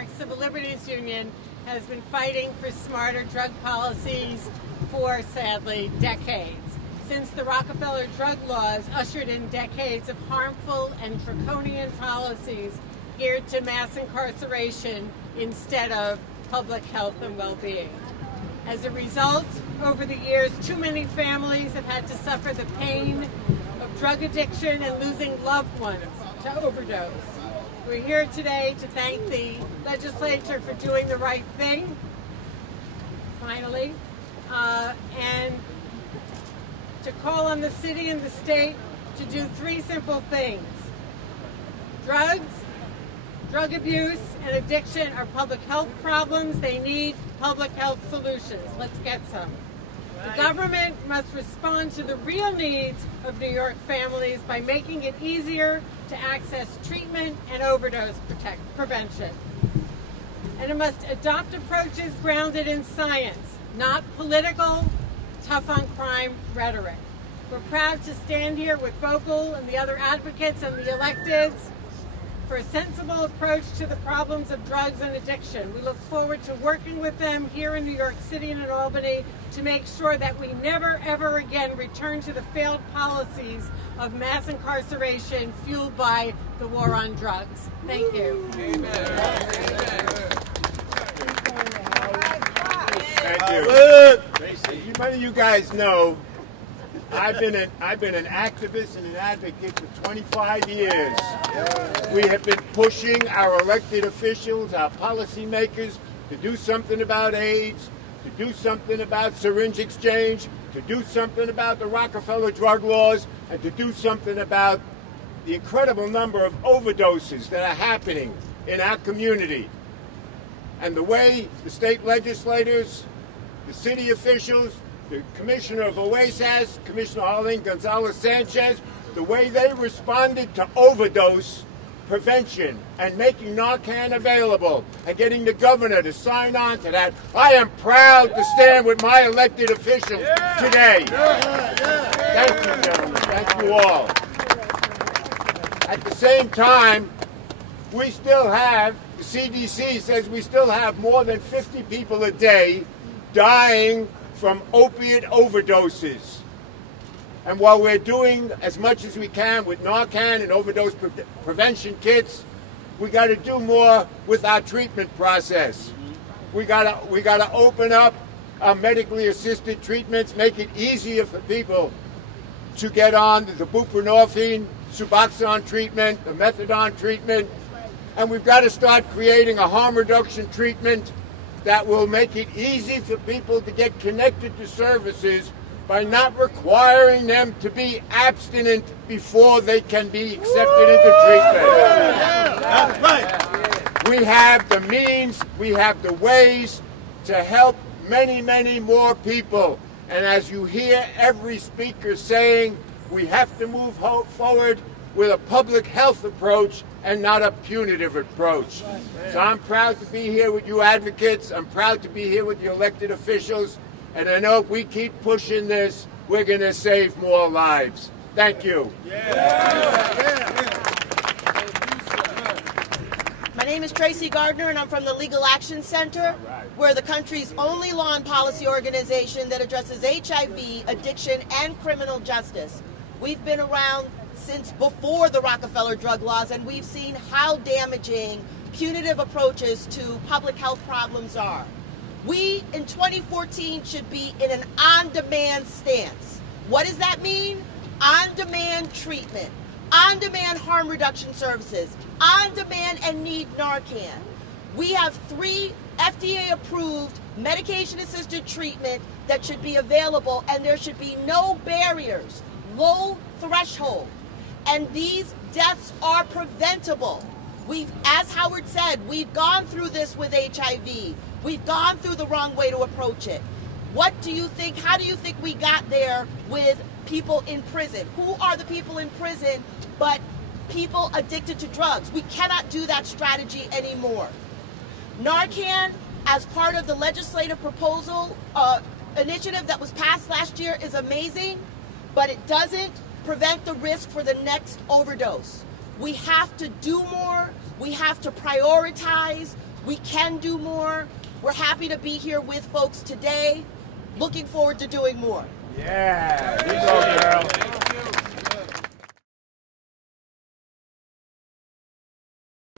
York Civil Liberties Union has been fighting for smarter drug policies for, sadly, decades. Since the Rockefeller drug laws ushered in decades of harmful and draconian policies geared to mass incarceration instead of public health and well-being. As a result, over the years, too many families have had to suffer the pain of drug addiction and losing loved ones to overdose. We're here today to thank the legislature for doing the right thing, finally, and to call on the city and the state to do three simple things. Drugs, drug abuse, and addiction are public health problems. They need public health solutions. Let's get some. The government must respond to the real needs of New York families by making it easier to access treatment and overdose prevention. And it must adopt approaches grounded in science, not political, tough-on-crime rhetoric. We're proud to stand here with Vocal and the other advocates and the electeds for a sensible approach to the problems of drugs and addiction. We look forward to working with them here in New York City and in Albany to make sure that we never, ever again return to the failed policies of mass incarceration fueled by the war on drugs. Thank you. Amen. Thank you. As many of you guys know, I've been an activist and an advocate for 25 years. We have been pushing our elected officials, our policymakers, to do something about AIDS, to do something about syringe exchange, to do something about the Rockefeller drug laws, and to do something about the incredible number of overdoses that are happening in our community. And the way the state legislators, the city officials, the Commissioner of Oasis, Commissioner Arlene Gonzalez-Sanchez, the way they responded to overdose prevention and making Narcan available and getting the governor to sign on to that. I am proud to stand with my elected officials today. Thank you, gentlemen. Thank you all. At the same time, we still have, the CDC says we still have more than 50 people a day dying from opiate overdoses. And while we're doing as much as we can with Narcan and overdose prevention kits, we got to do more with our treatment process. We got to open up our medically assisted treatments, make it easier for people to get on the buprenorphine, Suboxone treatment, the methadone treatment, and we've got to start creating a harm reduction treatment that will make it easy for people to get connected to services by not requiring them to be abstinent before they can be accepted into treatment. That's right. We have the means, we have the ways to help many, many more people. And as you hear every speaker saying, we have to move forward with a public health approach and not a punitive approach. So I'm proud to be here with you advocates. I'm proud to be here with the elected officials. And I know if we keep pushing this, we're going to save more lives. Thank you. My name is Tracie Gardner, and I'm from the Legal Action Center. We're the country's only law and policy organization that addresses HIV, addiction, and criminal justice. We've been around since before the Rockefeller drug laws, and we've seen how damaging punitive approaches to public health problems are. We, in 2014, should be in an on-demand stance. What does that mean? On-demand treatment, on-demand harm reduction services, on-demand and need Narcan. We have 3 FDA-approved medication-assisted treatment that should be available, and there should be no barriers, low threshold. And these deaths are preventable. As Howard said, we've gone through this with HIV. We've gone through the wrong way to approach it. What do you think, how do you think we got there with people in prison? Who are the people in prison but people addicted to drugs? We cannot do that strategy anymore. Narcan, as part of the legislative proposal initiative that was passed last year, is amazing, but it doesn't prevent the risk for the next overdose. We have to do more. We have to prioritize. We can do more. We're happy to be here with folks today. Looking forward to doing more. Yeah, you go, girl.